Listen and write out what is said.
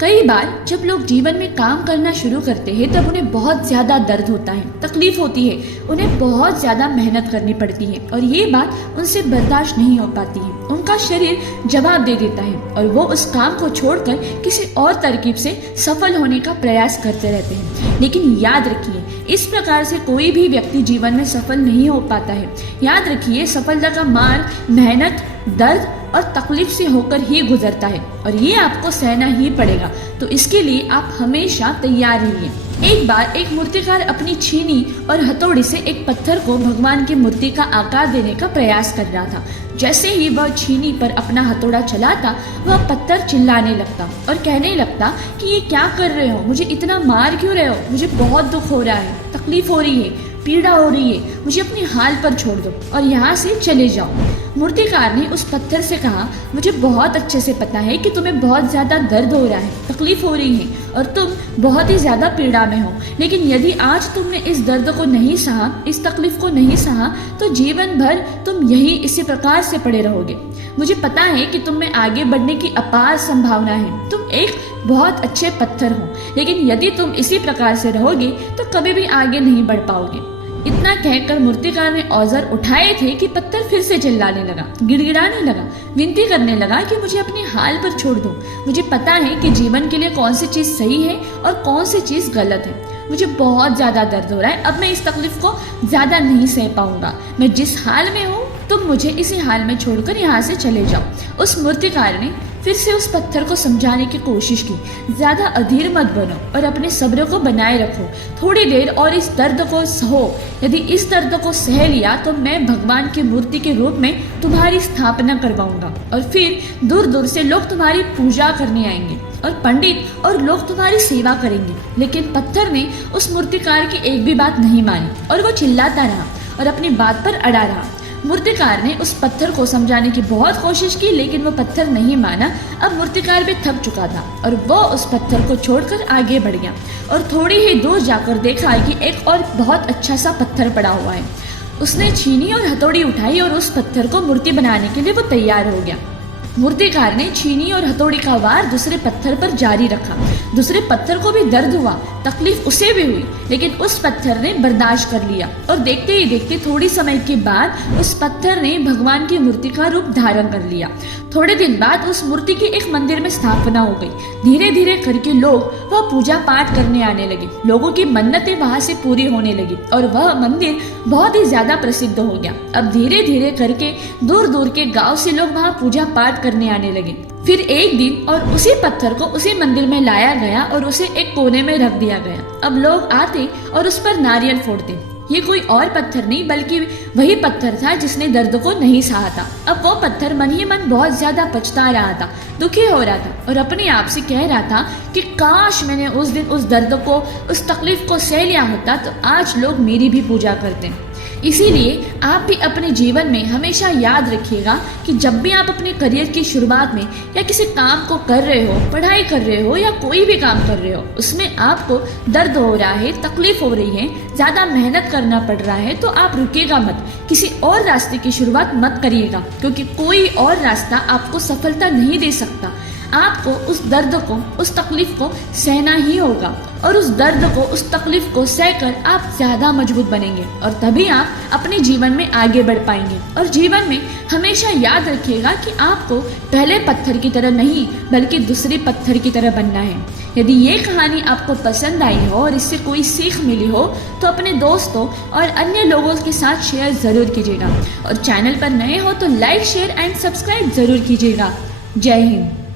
कई बार जब लोग जीवन में काम करना शुरू करते हैं तब उन्हें बहुत ज़्यादा दर्द होता है, तकलीफ होती है, उन्हें बहुत ज़्यादा मेहनत करनी पड़ती है और ये बात उनसे बर्दाश्त नहीं हो पाती है। उनका शरीर जवाब दे देता है और वो उस काम को छोड़कर किसी और तरकीब से सफल होने का प्रयास करते रहते हैं। लेकिन याद रखिए, इस प्रकार से कोई भी व्यक्ति जीवन में सफल नहीं हो पाता है। याद रखिए, सफलता का मार्ग मेहनत, दर्द और तकलीफ से होकर ही गुजरता है और ये आपको सहना ही पड़ेगा। तो इसके लिए आप हमेशा तैयार रहिए। एक बार एक मूर्तिकार अपनी छीनी और हथौड़ी से एक पत्थर को भगवान की मूर्ति का आकार देने का प्रयास कर रहा था। जैसे ही वह छीनी पर अपना हथौड़ा चलाता, वह पत्थर चिल्लाने लगता और कहने लगता कि ये क्या कर रहे हो, मुझे इतना मार क्यों रहे हो, मुझे बहुत दुख हो रहा है, तकलीफ हो रही है, पीड़ा हो रही है, मुझे अपने हाल पर छोड़ दो और यहाँ से चले जाओ। मूर्तिकार ने उस पत्थर से कहा, मुझे बहुत अच्छे से पता है कि तुम्हें बहुत ज़्यादा दर्द हो रहा है, तकलीफ हो रही है और तुम बहुत ही ज़्यादा पीड़ा में हो, लेकिन यदि आज तुमने इस दर्द को नहीं सहा, इस तकलीफ को नहीं सहा, तो जीवन भर तुम यही इसी प्रकार से पड़े रहोगे। मुझे पता है कि तुम में आगे बढ़ने की अपार संभावना है, तुम एक बहुत अच्छे पत्थर हो, लेकिन यदि तुम इसी प्रकार से रहोगे तो कभी भी आगे नहीं बढ़ पाओगे। इतना कहकर मूर्तिकार ने औजार उठाए थे कि पत्थर फिर से चिल्लाने लगा, गिड़गिड़ाने लगा, विनती करने लगा कि मुझे अपने हाल पर छोड़ दो। मुझे पता है कि जीवन के लिए कौन सी चीज़ सही है और कौन सी चीज़ गलत है। मुझे बहुत ज़्यादा दर्द हो रहा है, अब मैं इस तकलीफ को ज़्यादा नहीं सह पाऊंगा। मैं जिस हाल में हूँ तुम मुझे इसी हाल में छोड़कर यहाँ से चले जाओ। उस मूर्तिकार ने फिर से उस पत्थर को समझाने की कोशिश की, ज़्यादा अधीर मत बनो और अपने सब्र को बनाए रखो, थोड़ी देर और इस दर्द को सहो। यदि इस दर्द को सह लिया तो मैं भगवान की मूर्ति के रूप में तुम्हारी स्थापना करवाऊंगा और फिर दूर दूर से लोग तुम्हारी पूजा करने आएंगे और पंडित और लोग तुम्हारी सेवा करेंगे। लेकिन पत्थर ने उस मूर्तिकार की एक भी बात नहीं मानी और वो चिल्लाता रहा और अपनी बात पर अड़ा रहा। मूर्तिकार ने उस पत्थर को समझाने की बहुत कोशिश की, लेकिन वो पत्थर नहीं माना। अब मूर्तिकार भी थक चुका था और वो उस पत्थर को छोड़कर आगे बढ़ गया और थोड़ी ही दूर जाकर देखा कि एक और बहुत अच्छा सा पत्थर पड़ा हुआ है। उसने छीनी और हथौड़ी उठाई और उस पत्थर को मूर्ति बनाने के लिए वो तैयार हो गया। मूर्तिकार ने छीनी और हथौड़ी का वार दूसरे पत्थर पर जारी रखा। दूसरे पत्थर को भी दर्द हुआ, तकलीफ उसे भी हुई, लेकिन उस पत्थर ने बर्दाश्त कर लिया और देखते ही देखते थोड़ी समय के बाद उस पत्थर ने भगवान की मूर्ति का रूप धारण कर लिया। थोड़े दिन बाद उस मूर्ति की एक मंदिर में स्थापना हो गई। धीरे धीरे करके लोग वह पूजा पाठ करने आने लगे, लोगों की मन्नतें वहां से पूरी होने लगी और वह मंदिर बहुत ही ज्यादा प्रसिद्ध हो गया। अब धीरे धीरे करके दूर दूर के गांव से लोग वहां पूजा पाठ करने आने लगे। फिर एक दिन और उसी पत्थर को उसी मंदिर में लाया गया और उसे एक कोने में रख दिया गया। अब लोग आते और उस पर नारियल फोड़ते। ये कोई और पत्थर नहीं बल्कि वही पत्थर था जिसने दर्द को नहीं सहा था। अब वो पत्थर मन ही मन बहुत ज्यादा पछता रहा था, दुखी हो रहा था और अपने आप से कह रहा था कि काश मैंने उस दिन उस दर्द को, उस तकलीफ को सह लिया होता तो आज लोग मेरी भी पूजा करते। इसीलिए आप भी अपने जीवन में हमेशा याद रखिएगा कि जब भी आप अपने करियर की शुरुआत में या किसी काम को कर रहे हो, पढ़ाई कर रहे हो या कोई भी काम कर रहे हो, उसमें आपको दर्द हो रहा है, तकलीफ हो रही है, ज़्यादा मेहनत करना पड़ रहा है, तो आप रुकेगा मत, किसी और रास्ते की शुरुआत मत करिएगा, क्योंकि कोई और रास्ता आपको सफलता नहीं दे सकता। आपको उस दर्द को, उस तकलीफ को सहना ही होगा और उस दर्द को, उस तकलीफ को सहकर आप ज़्यादा मजबूत बनेंगे और तभी आप अपने जीवन में आगे बढ़ पाएंगे। और जीवन में हमेशा याद रखिएगा कि आपको पहले पत्थर की तरह नहीं बल्कि दूसरे पत्थर की तरह बनना है। यदि ये कहानी आपको पसंद आई हो और इससे कोई सीख मिली हो तो अपने दोस्तों और अन्य लोगों के साथ शेयर ज़रूर कीजिएगा और चैनल पर नए हो तो लाइक, शेयर एंड सब्सक्राइब ज़रूर कीजिएगा। जय हिंद।